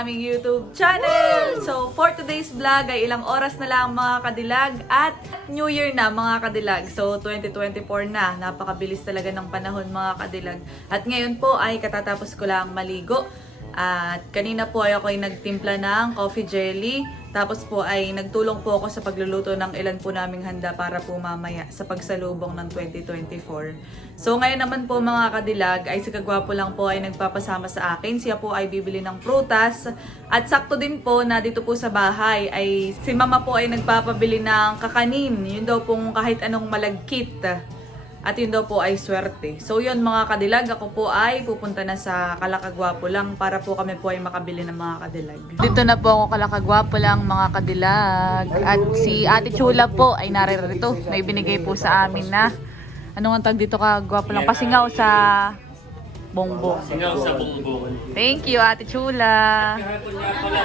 aming YouTube channel! So, for today's vlog ay ilang oras na lang mga kadilag at New Year na mga kadilag. So, 2024 na. Napakabilis talaga ng panahon mga kadilag. At ngayon po ay katatapos ko lang maligo. At kanina po ay ako ay nagtimpla ng coffee jelly. Tapos po ay nagtulong po ako sa pagluluto ng ilan po naming handa para po mamaya sa pagsalubong ng 2024. So ngayon naman po mga kadilag ay si Kagwapo lang po ay nagpapasama sa akin. Siya po ay bibili ng prutas. At sakto din po na dito po sa bahay ay si mama po ay nagpapabili ng kakanin. Yun daw pong kahit anong malagkit. At yun daw po ay swerte. So yun mga kadilag, ako po ay pupunta na sa Kalakagwapo lang para po kami po ay makabili ng mga kadilag. Dito na po ako Kalakagwapo lang mga kadilag. At si Ate Chula po ay naririto. May binigay po sa amin na ano nga tag dito kagwapo lang pasingaw sa bongbong. Singaw sa bongbong. Thank you Ate Chula.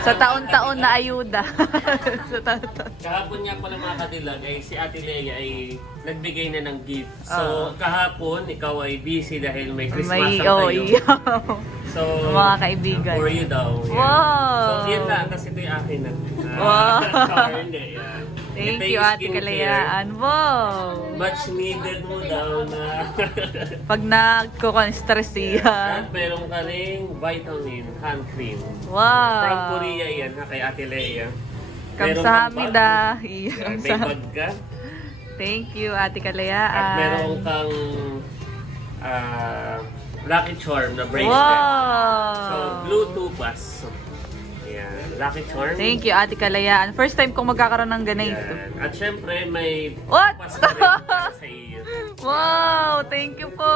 Sa taon-taon na ayuda. sa taon-taon. kahapon nga pala mga kadilag ay si Ate Leia ay nagbigay na ng gift. So kahapon ikaw ay busy dahil may Christmas May tayo. oh, iyaw. So Mga kaibigan. For you daw. Wow. So yun na, kasi ito yung akin na. Wow. Sorry, hindi. Yan. Thank you, Ate. Kalayaan. Wow! Much needed mo daw na. Pag nagko-stress siya. At meron ka ring vitamin hand cream. From Wow! Korea yan ha, kay Ate Leia. Kamsahamnida. May bag ka. Thank you, Ate At Kalayaan. meron kang ah, Lucky Charm na bracelet. Wow! So, Bluetooth pass. Yan, Lucky Charm. Thank you, Ate Kalayaan. First time kong magkakaroon ng ganito. Yan. At syempre, may What? pass na rin para sa iyo. Wow! Thank you po!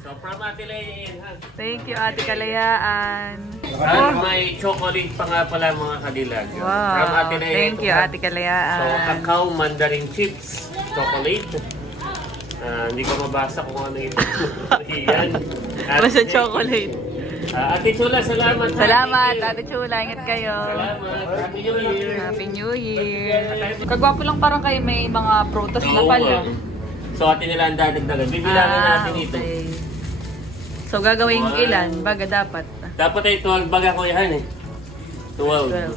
So, from Ate Leia yan, ha? Thank you, Ate Kalayaan. At may chocolate pa nga pala mga kadilag. From Wow! Ate Leia. Thank ito you. Ate So, Kalayaan. cacao mandarin chips, chocolate. Ah, hindi ko mabasa kung ano yun. Yan. At- Basta chocolate. Ah, Ate Chula, salamat. Salamat. Ate Chula. Ingat kayo. Salamat. Happy New Year. Happy New Year. Kagwapo lang parang kayo may mga prutas na Oo, pala. ma'am. So, atin nila ang dadagdagan. Bibilangin Ah, natin ito. okay. So gagawin One. ilan? Baga dapat. Dapat ay 12 baga ko yan eh. 12. 12.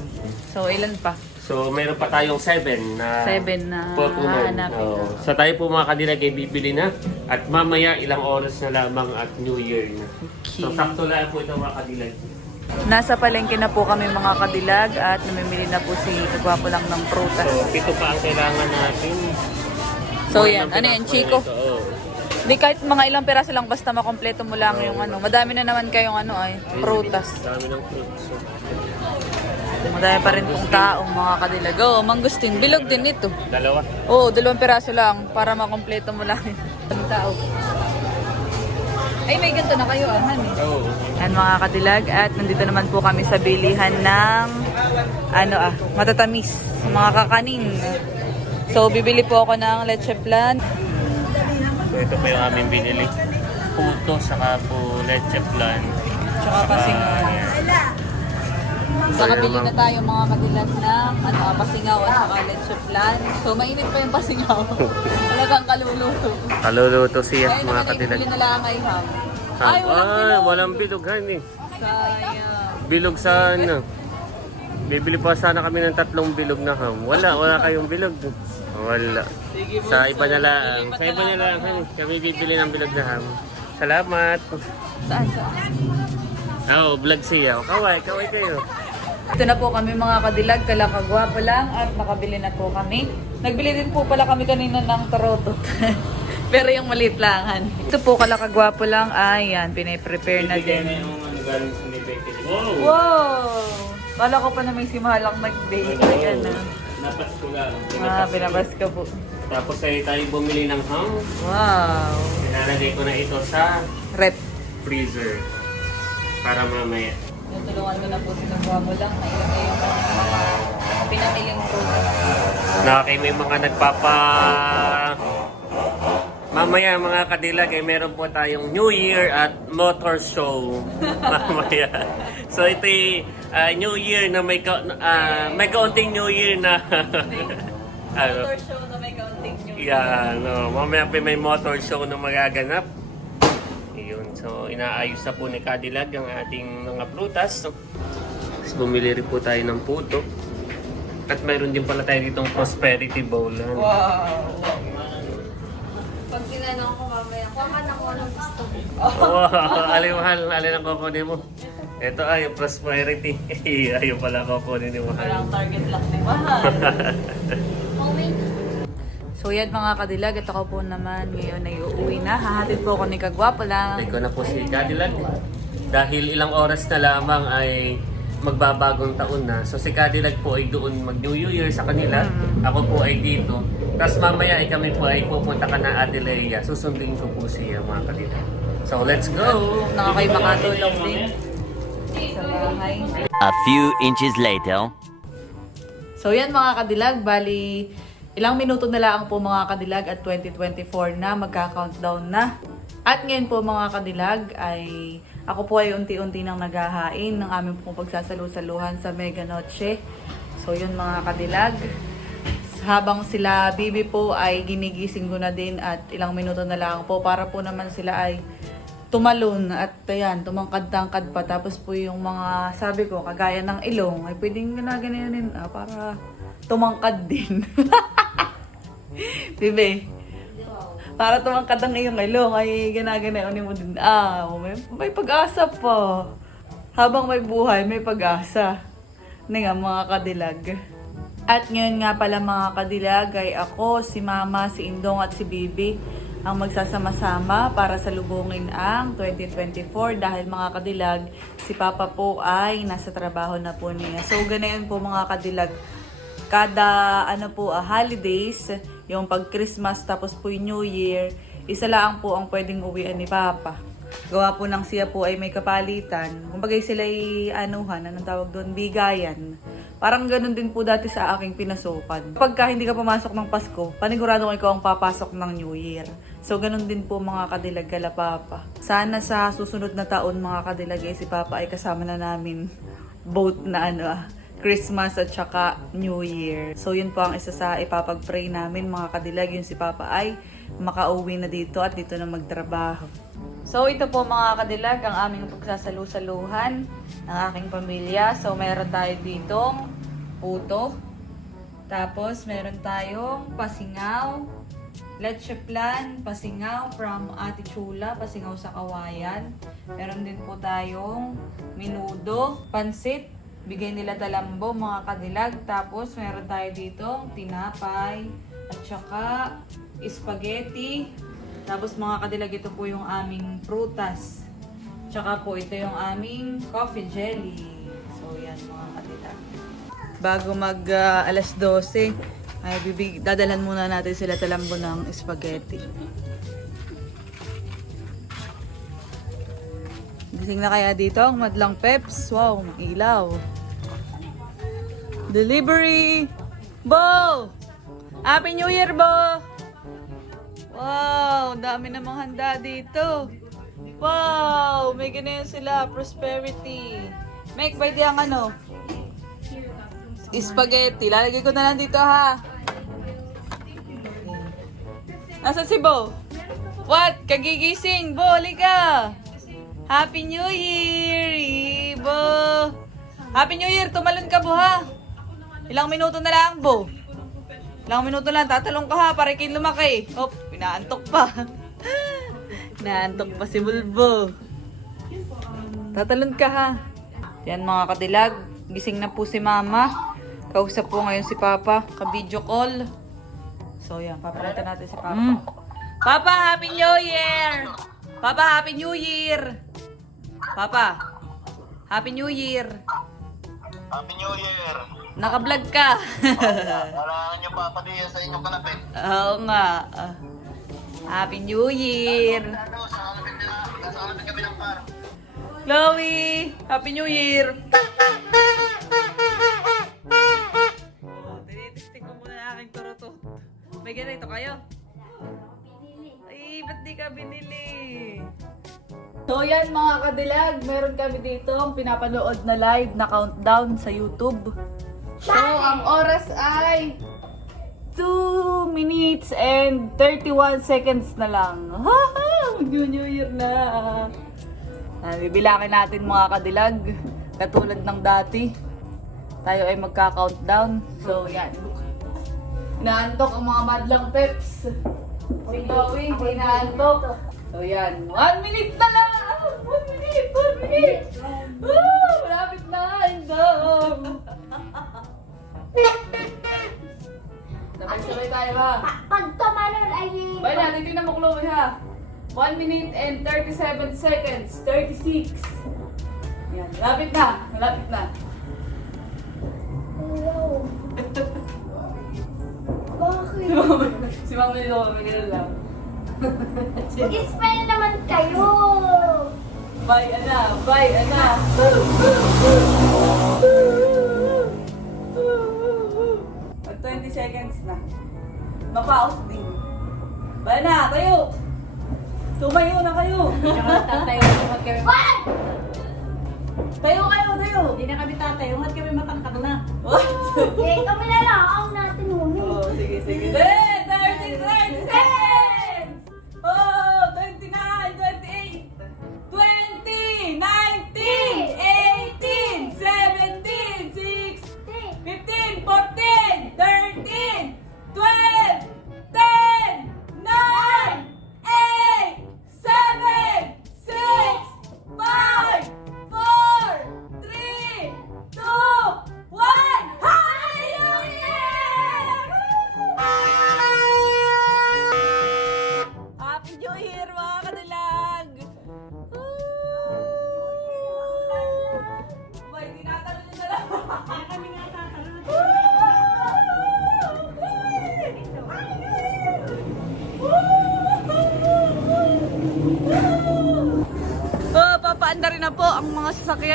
So ilan pa? So, meron pa tayong 7 na 7 na hahanapin. Oo. So, tayo po mga kadilag ay bibili na. At mamaya, ilang oras na lamang at New Year na. So, Okay. sakto lang po ito mga kadilag. Nasa palengke na po kami mga kadilag at namimili na po si Kagwapo lang ng prutas. So, pito pa ang kailangan natin. So yan, ano yan, Chico? Oo. Di kahit mga ilang peraso lang basta makompleto mo lang yung ano. Madami na naman kayong ano ay, prutas. Dami ng fruits. So, Madami pa rin pong taong mga kadilag. Oh, mangustin. Bilog din ito. dalawa. Oo, oh, dalawang peraso lang para makompleto mo lang yung tao. Ay, may ganito na kayo, ah, honey. Oo. Yan mga kadilag at nandito naman po kami sa bilihan ng ano ah, matatamis, mga kakanin. So bibili po ako ng leche plan. So, ito po yung aming binili. Puto, saka po leche flan. Tsaka pasingaw. Ayan. Saka bili na tayo mga kadilag ng ano, ah, pasingaw at saka leche plan. So mainit pa yung pasingaw. Talagang kaluluto. Kaluluto siya Kaya mga kadilag. bibili na lang ay ham. Ay, walang ay, bilog. walang bilog honey. Sayang. Bilog sana. Bibili pa sana kami ng tatlong bilog na ham. Wala, wala kayong bilog. Wala. Sige. Sa iba na lang. Sa iba na na lang. Kami bibili ng bilog na ham. Salamat. Saan? Oo, oh, vlog siya. Kaway, kaway kayo. Ito na po kami mga kadilag, kalakagwapo lang at nakabili na po kami. Nagbili din po pala kami kanina ng tarotot. Pero yung maliit langan. Ito po kalakagwapo lang, ayan, pinaprepare na din. Wow! Wow! Wala ko pa na may simalang nag-bake. Ayan na. Napas ko lang. Ah, binabas ka po. Tapos ay tayo bumili ng ham. Wow! Pinalagay ko na ito sa Rep. freezer. Para mamaya. Yung tulungan ko na po si Kagwapo lang na ilagay yung kanyang pinamiling product. Na kay may mga nagpapa... Mamaya mga kadilag ay meron po tayong New Year at Motor Show. Mamaya. So ito New Year na may ka, ah, may kaunting New Year na ano. Motor show na may kaunting nyo. Yan, no. mamaya pa may motor show na magaganap. So, inaayos na po ni Cadillac ang ating mga prutas. So, bumili rin po tayo ng puto. At mayroon din pala tayo ditong prosperity bowl. Wow! Pag tinanong ko mamaya, kuha ka ng gusto mo. wow! Alin mahal, alin ang kukunin mo? Ito ay prosperity. Ayaw pala kukunin ni mahal. Walang target lang ni Mahal. Homemade. So yan mga kadilag, at ako po naman ngayon ay uuwi na. Hahatid po ako ni Kagwapo lang. Ikaw na po si Cadillac. Dahil ilang oras na lamang ay magbabagong taon na. So si Cadillac po ay doon mag New Year sa kanila. Ako po ay dito. Tapos mamaya ay kami po ay pupunta ka na Adelea. Susundin ko po siya mga Cadillac. So let's go! Nakakay makatulong din sa bahay. A few inches later. So yan mga kadilag, bali ilang minuto na lang po mga kadilag at 2024 na, magka-countdown na. At ngayon po mga kadilag ay ako po ay unti-unti nang naghahain ng aming pong pagsasalu-saluhan sa Mega Noche. So yun mga kadilag. Habang sila Bibi po ay ginigising ko na din at ilang minuto na lang po para po naman sila ay tumalon at ayan, tumangkad-tangkad pa. Tapos po yung mga, sabi ko, kagaya ng ilong, ay pwedeng ginaganin ah, para tumangkad din. Bibi, para tumangkad ang iyong ilong, ay ginaganayonin mo din. Ah, may, may pag-asa pa. Habang may buhay, may pag-asa. Hindi nga, mga kadilag. At ngayon nga pala mga kadilag ay ako, si Mama, si Indong at si Bibi ang magsasama-sama para salubungin ang 2024 dahil mga kadilag, si Papa po ay nasa trabaho na po niya. So ganayon po mga kadilag, kada ano po ah, holidays, yung pag Christmas tapos po yung New Year, isa lang po ang pwedeng uwian ni Papa. Gawa po ng siya po ay may kapalitan. Kumbaga sila ay anuhan, anong tawag doon, bigayan. Parang ganun din po dati sa aking pinasukan. Pagka hindi ka pumasok ng Pasko, panigurado ko ikaw ang papasok ng New Year. So ganun din po mga kadilag kala. Sana sa susunod na taon mga kadilag eh, si Papa ay kasama na namin both na ano ah, Christmas at saka New Year. So yun po ang isa sa ipapag-pray namin mga kadilag. Yung si Papa ay makauwi na dito at dito na magtrabaho. So ito po mga kadilag ang aming pagsasalu-saluhan ng aking pamilya. So meron tayo ditong puto. Tapos meron tayong pasingaw, leche plan, pasingaw from Ate Chula, pasingaw sa kawayan. Meron din po tayong minudo, pansit, bigay nila talambo, mga kadilag. Tapos meron tayo ditong tinapay, at saka spaghetti. Tapos mga kadilag, ito po yung aming prutas. Tsaka po ito yung aming coffee jelly. So yan mga kadilag. Bago mag ah, alas 12, ay bibig dadalhan muna natin sila talambo ng spaghetti. Gising na kaya dito ang madlang peps. Wow, ilaw. Delivery! Bo! Happy New Year, Bo! Wow, dami namang handa dito. Wow, may ganyan sila, prosperity. Make pwede ang ano? Spaghetti. Lalagay ko na lang dito ha. Nasaan si Bo? What? Kagigising. Bo, halika. Happy New Year, Ibo. Happy New Year. Tumalon ka, Bo, ha? Ilang minuto na lang, Bo. Ilang minuto lang. Tatalong ka, ha, para kin lumaki. Hop, pinaantok pa. Naantok pa si Bulbo. Tatalon ka, ha? Yan, mga kadilag. Gising na po si Mama. Kausap po ngayon si Papa. Ka-video call. So, yan. Papalitan natin si Papa. Papa, Happy New Year! Papa, Happy New Year! Papa, Happy New Year! Happy New Year! Naka-vlog ka. Kailangan niyo pa pati sa inyong kalapit. Oo nga. Ah. Happy New Year! Chloe! Happy New Year! Oh, tinitistik ko muna ang aking turutot. May ganito kayo? Ay, ba't di ka binili? So yan mga kadilag, meron kami dito ang pinapanood na live na countdown sa YouTube. So ang oras ay 2 minutes and 31 seconds na lang. Mag-New Year na! Ah, bibilangin natin mga kadilag. Katulad ng dati. Tayo ay magka-countdown. So, yan. Inaantok ang mga madlang peps. Si Chloe, inaantok. So, yan. One minute na lang! One minute! One minute! Woo! Malapit na! Indong! Sabay-sabay tayo ha. Pag tumalon ay... Bay na, titignan mo Chloe ha. 1 minute and 37 seconds. 36. Yan, malapit na. Malapit na. Bakit? si Mama nito, mamigil lang. Mag-spell naman kayo! Bye, ana. Bye, ana. Pag 20 seconds na. Mapaos din. Bye na, tayo. Tumayo na kayo. Tatayo, huwag kami, What? Tayo kayo, tayo. hindi na kami tatayo, huwag kami matangkad na. What? Eh, kami na lang ang natin huni. Oh, sige, sige. Eh,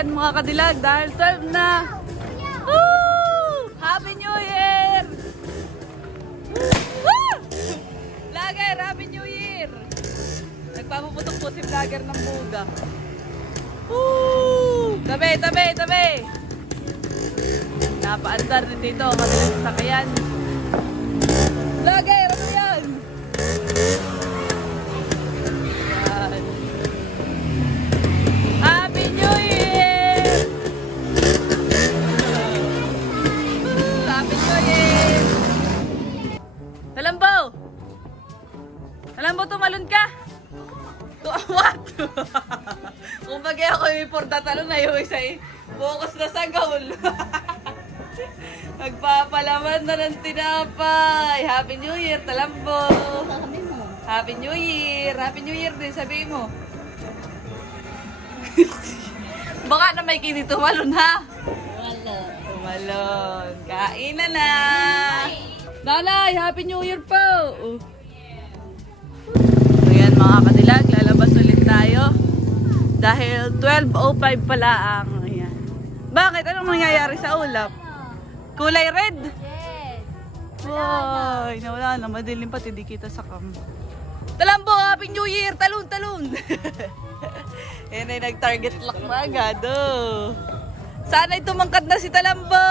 sasakyan mga kadilag dahil 12 na. Woo! Happy New Year! Woo! Vlogger, Happy New Year! Nagpapaputok po si vlogger ng buga. Woo! Tabi, tabi, tabi! Napaandar din dito ang kanilang sasakyan. Na ng tinapay. Happy New Year, Talambo! Happy New Year! Happy New Year din, sabihin mo. Baka na may kini tumalon ha. Wala. Tumalon. Kain na na. Nanay, Happy New Year po. So yan mga kadilag, lalabas ulit tayo. Dahil 12.05 pala ang, ayan. Bakit? Anong nangyayari sa ulap? Kulay red? Yes. Wow, nawala na. Madilim pati di kita sa cam. Talambo, Happy New Year! Talon, talon! Yan ay nag-target lock na agad, oh. Sana'y tumangkad na si Talambo!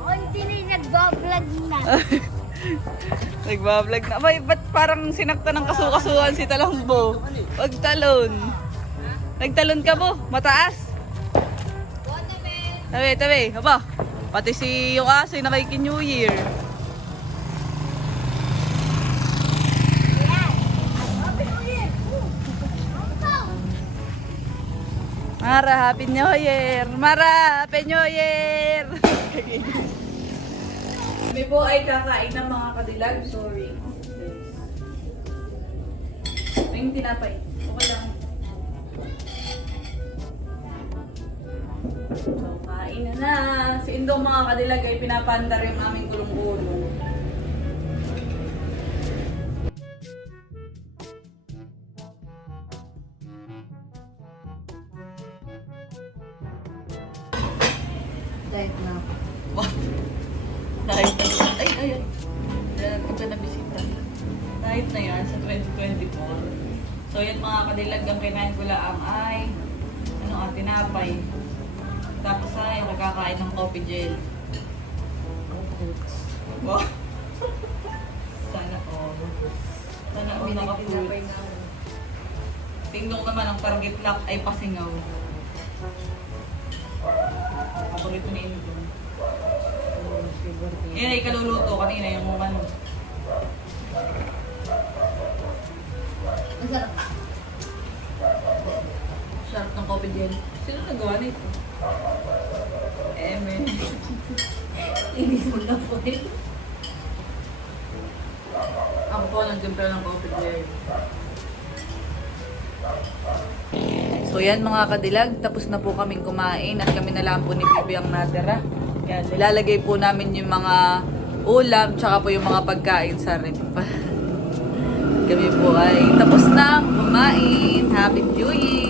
Konti na yung nagbablog na. Nagbablog na. Bay, ba't parang sinakta ng kasukasuhan si Talambo? Wag talon. Nagtalon ka mo? Mataas? Tabi, tabi. Aba, pati si yung aso yung nakiki New Year. Mara, Happy New Year! Mara, Happy New Year! Kami po ay kakain ng mga kadilag. Sorry. May yung tinapay. So, kain na na. Si Indong mga kadilag ay pinapanda rin ang aming kulong-kulong. Diet na. Kahit na Ay, ay, ay. Iba na bisita. Kahit na yan sa 2024. So, yan mga kadilag, ang kinain ko lang ay ano ah, tinapay. Tapos ay nakakain ng coffee gel. Wow. Sana all. Sana all naka-fruits. Tindok naman ang pargitlak ay pasingaw. Paborito ni Indo. Yan ay kaluluto kanina yung ano. Ang sarap. Sarap ng coffee gel. Sino nagawa nito? Eme. Hindi mo na po eh. Ako po nagtimpla ng coffee gel. So yan mga kadilag, tapos na po kaming kumain at kami na lang po ni Bibi ang natira. Yan, nilalagay po namin yung mga ulam tsaka po yung mga pagkain sa rep. kami po ay tapos na kumain. Happy New Year!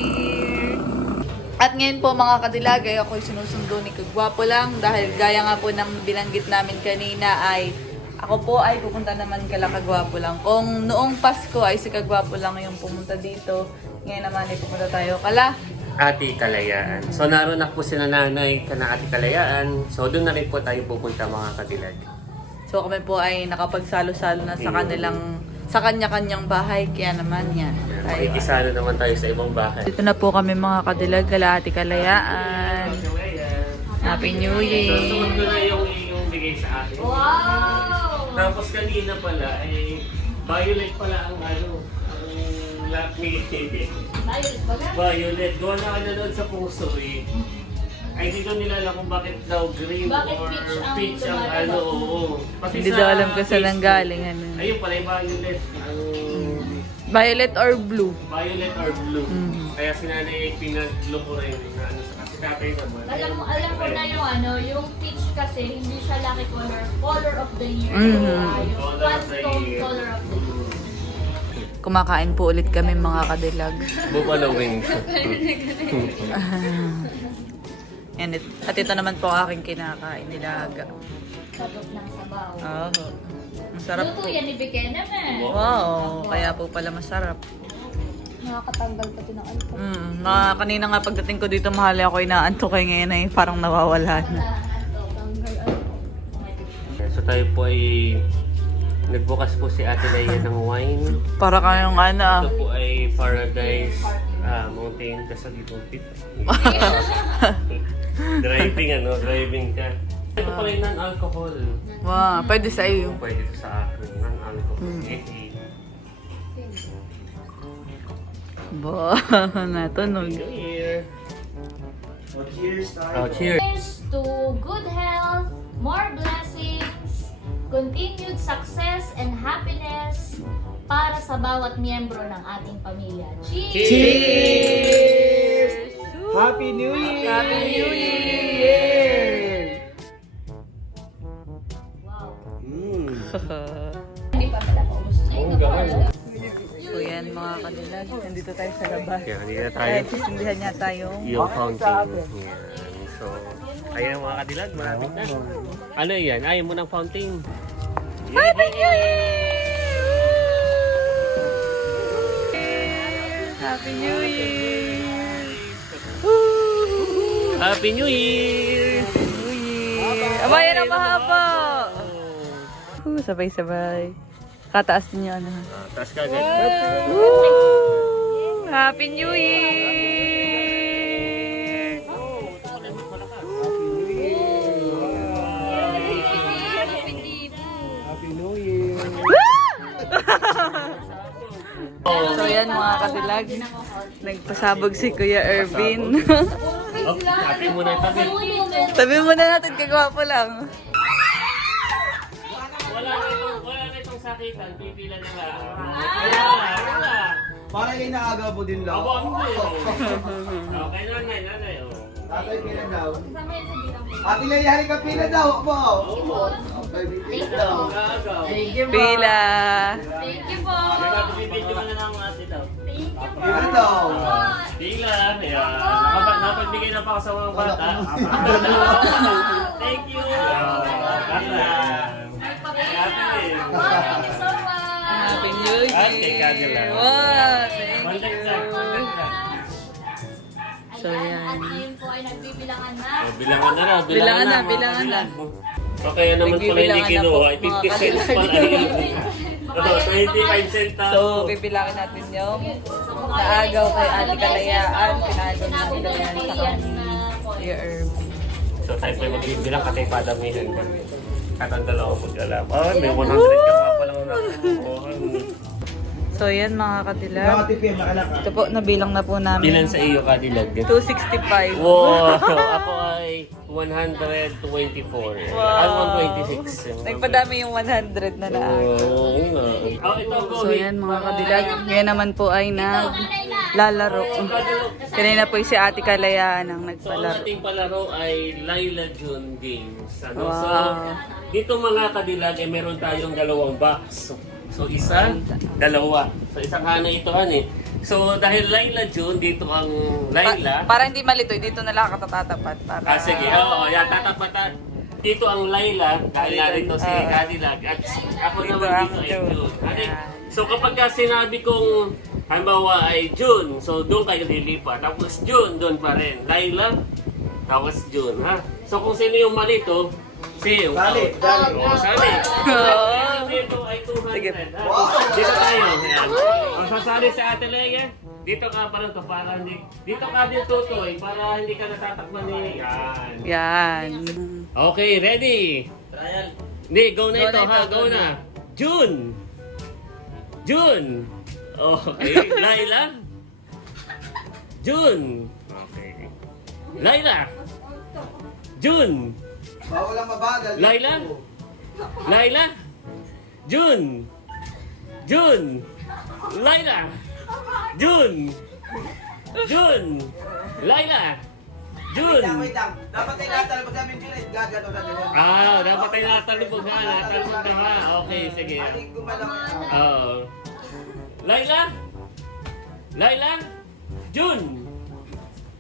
At ngayon po mga kadilag ay ako'y sinusundo ni Kagwapo lang dahil gaya nga po ng binanggit namin kanina ay ako po ay pupunta naman kala Kagwapo lang. Kung noong Pasko ay si Kagwapo lang yung pumunta dito, ngayon naman ay pupunta tayo kala. Ati Kalayaan. So naroon na po sila nanay ka na Ati Kalayaan. So doon na rin po tayo pupunta mga kadilag. So kami po ay nakapagsalo-salo na sa kanilang sa kanya-kanyang bahay kaya naman yan. Makikisalo naman tayo sa ibang bahay. dito na po kami mga kadilag kala Ate Kalayaan. Happy New So sumunod ko Year! na yung yung bigay sa akin. Wow! Tapos kanina pala ay violet pala ang ano ang lucky. Violet ba na? violet. Gawa na ano doon sa puso eh. Ay, hindi ko nilala kung bakit daw green Bakit or peach ang peach ang tumatalo? ano. Oo. Pati Hindi sa daw alam kung saan Facebook. nanggaling, ano. Ayun pala yung violet. Ang Violet or blue? violet or blue. Mhm. Kaya sinanay pinag-blue ko rin na ano sa kasi tatay naman. Alam mo, alam ko na yung ano, yung peach kasi hindi siya lucky color, color of the year. Mhm. Ah, yung Color of the Pantone year. color of the year. Kumakain po ulit kami mga kadilag. Buffalo wings. And it, at ito naman po ang aking kinakain nilaga. Sabot ng sabaw. Oh, masarap Luto po. yan ni Beken naman. Wow, kaya po pala masarap. Nakakatanggal pati ng alcohol. Mm, na, kanina nga pagdating ko dito mahali ako inaantok kay ngayon ay parang nawawala na. so tayo po ay nagbukas po si Ate Leia ng wine. Para kayong ano. Ito po ay Paradise ah, Mountain Casalibo Pit. driving ano, driving ka. Ito pala yung non-alcohol. wow, pwede sa iyo. Pwede ito sa akin, non-alcohol. Eh, Ba, natunog. Oh, cheers! Oh, cheers! Cheers to good health, more blessings, continued success and happiness para sa bawat miyembro ng ating pamilya. Cheers! Happy New Year! Happy New Year! Wow. Mm. Hindi pa pala so yan mga kadilag, nandito tayo sa labas. Kaya hindi na tayo Kaya sisindihan niya tayo. yung fountain. Yan. So, ayan mga kadilag, malapit na. Ano yan? Ayaw mo ng fountain? Happy New Year! Happy New Year! Happy New Year! New Year! Aba, yan ang mahaba! Woo, Sabay-sabay. Kataas niyo ano. Ah, taas ka agad. Woo! Happy New Year! Happy New Year! So yan mga kadilag, nagpasabog si Kuya Ervin. Oh, happy muna tabi. Sabi mo na natin, kagwapo lang. Wala na itong, wala na itong sakitan, pipila na lang. Wala, wala. Parang yung naagaw mo din lang. Abo, ang Okay, nanay, nanay. oh. Tatay, pila daw. Ate Leia, halika pila daw. Abo. Okay, pila daw. Gagaw. Pila. Thank you po. Bibidyo ka na lang ate daw. Thank you po. Pila daw. Pila, Napagbigay na pa ako sa mga bata. Thank you. Pila. Thank you so much. Happy New Ah, Year. Thank you. So, Ayan, yan. At ngayon po ay nagbibilangan na. Oh, Bilangan na raw. Bilangan na, bilangan na. Okay, ano naman pala hindi Nagbibilangan na kinuha? po, Ay, mga 50 cents pala yun. Oh, 25 centavos. So, bibilangin natin yung naagaw kay Ate Kalayaan. Pinagaw natin yan sa kami. Herb. So tayo po magbibilang katay padamihan ka. Katang dalawa po alam. Oh, may 100 ka pa palang nakukuha. So, yan mga katilag. Nakalaka. Ito po, nabilang na po namin. Ilan sa iyo kadilag? 265. Wow! Ako ay 124. Wow. Ang 126. Nagpadami yung 100 na na. Oo nga. Oh, ito. So yan mga kadilag, ngayon naman po ay naglalaro. Kanina po si Ate Kalayaan ang So ang nagpalaro. ating palaro ay Laila June Games. Ano? So, Wow. dito mga kadilag, eh, meron tayong dalawang box. So, isa, dalawa. So, isang hana ito, eh. So, dahil Laila June, dito ang Laila. Pa- para hindi malito, dito na lang katatapat. Para... Ah, sige. Oo, yan. Tatapatan. Dito ang Laila, dahil narito si Ah. Cadillac. At ako Dito naman ang dito ay June. June. Yan. So kapag ka sinabi kong halimbawa ay June, so doon kayo lilipat. Tapos June, doon pa rin. Laila, tapos June. Ha? So kung sino yung malito, si Sali, sali. Oo, sali. Dito ay 200. Sige. ha? Wow. Dito tayo. Yan. Ang sasali sa Ate Leia, dito ka pa rin to para hindi dito ka din tutoy para hindi ka natatakpan ni yan. Yan. Okay, ready? Trial. Hindi, go na ito ha, go na. June! June! Okay, Laila? June! Okay. Laila! June! Bawal ang mabagal. Laila? Laila? June! June! Laila! June! June! Laila! June! wait lang. Dapat ay natal pag kami pinay. Gagano na din. Ah, dapat tayo natalubog ha. Natalubog ka ha. Okay, sige. Aling gumalaw. Oo. Laila? Laila? June!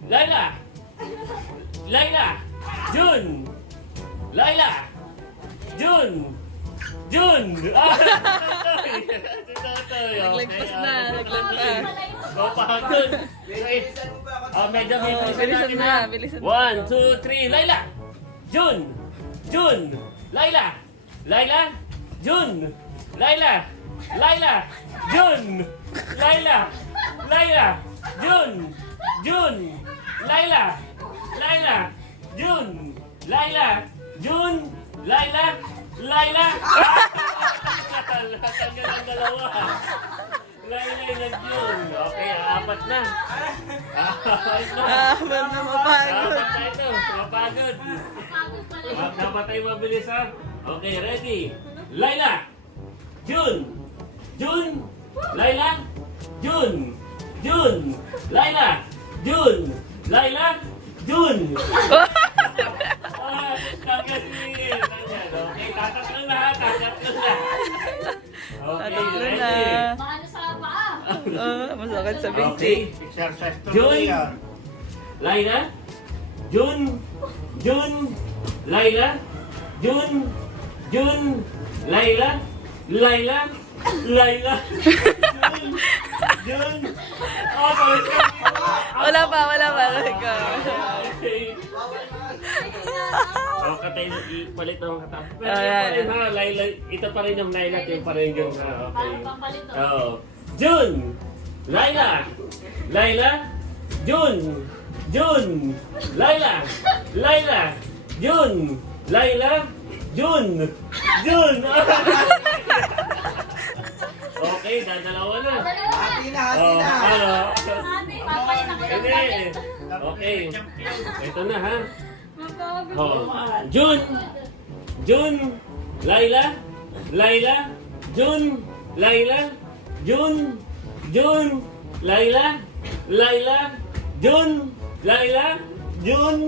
Laila! Laila! June! Laila! June! June! Ah! Si Totoy. Naglagpas na, naglagpas. Go pa? Oh, medyo may bilisan Bilisan natin na, ha. bilisan na. One, two, three, Laila! June! June! Laila! Laila! June! Laila! Laila! June! Laila! Laila! June! June! Laila! Laila! June! Laila! June! Laila! Laila! Natanggal ang dalawa. Laila yung June. Okay, apat na. Apat na. Ba't na mapagod? Dapat na ito, mapagod. Dapat tayo mabilis ha. Okay, ready? Laila! June! June! Laila! June! June! Laila! June! Laila! June! Ah, kagasin. Ganyan, Okay, tatatlo na ha. Tatatlo na. Okay, Tatatlo na. Paano sa paa? Ah, masakit sa Okay. binti. June. Laila. June. June. Laila. June. June. Laila. Laila. Laila. June. June. Oh, ka. Wala pa, wala pa. Ikaw. Okay. Oh, katay na ipalit ng katap. Pero Ah, yun pa yan. rin ha, Laila, ito pa rin yung Laila, yung pa rin yung ha, okay. Parang pampalit to. Oo. June! Laila! Laila! June! June! Laila! Laila! June! Laila! June! June! okay, dadalawa na. Hati na, hati Oh, na. ano? Ate, papalit ako ng Hindi. damit. Okay. Ito na ha. Oh. June! June! Laila! Laila! June! Laila! June! June! Laila! Laila! June! Laila! June!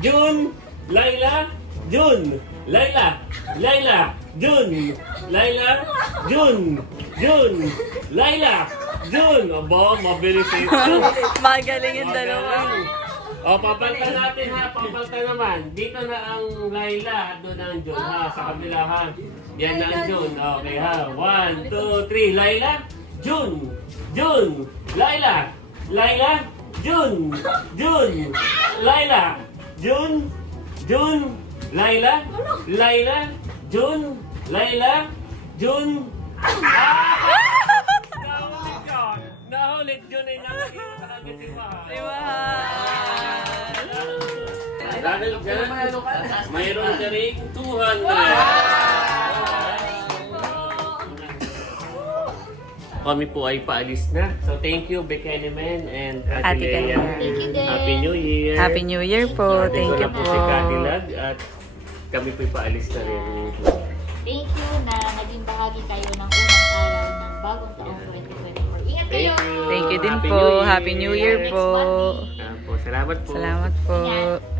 June! Laila! June! Laila! Laila! June! Laila! June! June! Laila! June! Aba, mabilis ito. Magaling yung dalawa. O, papalta natin ha, papalta naman. Dito na ang Laila, doon ang June ha, sa kabila ha. Yan na ang June. Okay ha, one, two, three. Laila, June, June, Laila, Laila, June, June, Laila, June, June, Laila, Laila, June, Laila, June, Nahulit yun! Nahulit yun eh! Nakakita ka. Si Mahal. Dahil dyan, mayroon ka rin 200. Kami po ay paalis na. So thank you, Bekene Men and Ate Ate Lea. Kenya. Thank you din. Happy New Year. Happy New Year po. Thank you po. si Cadillac at kami po paalis na rin. Thank you na naging bahagi kayo ng unang araw ng bagong taong 2024. Ingat kayo! Thank you. Thank you din Happy po. New Year. Happy New Year Next po. one week. Ah, po, salamat po. Salamat po. Ingat.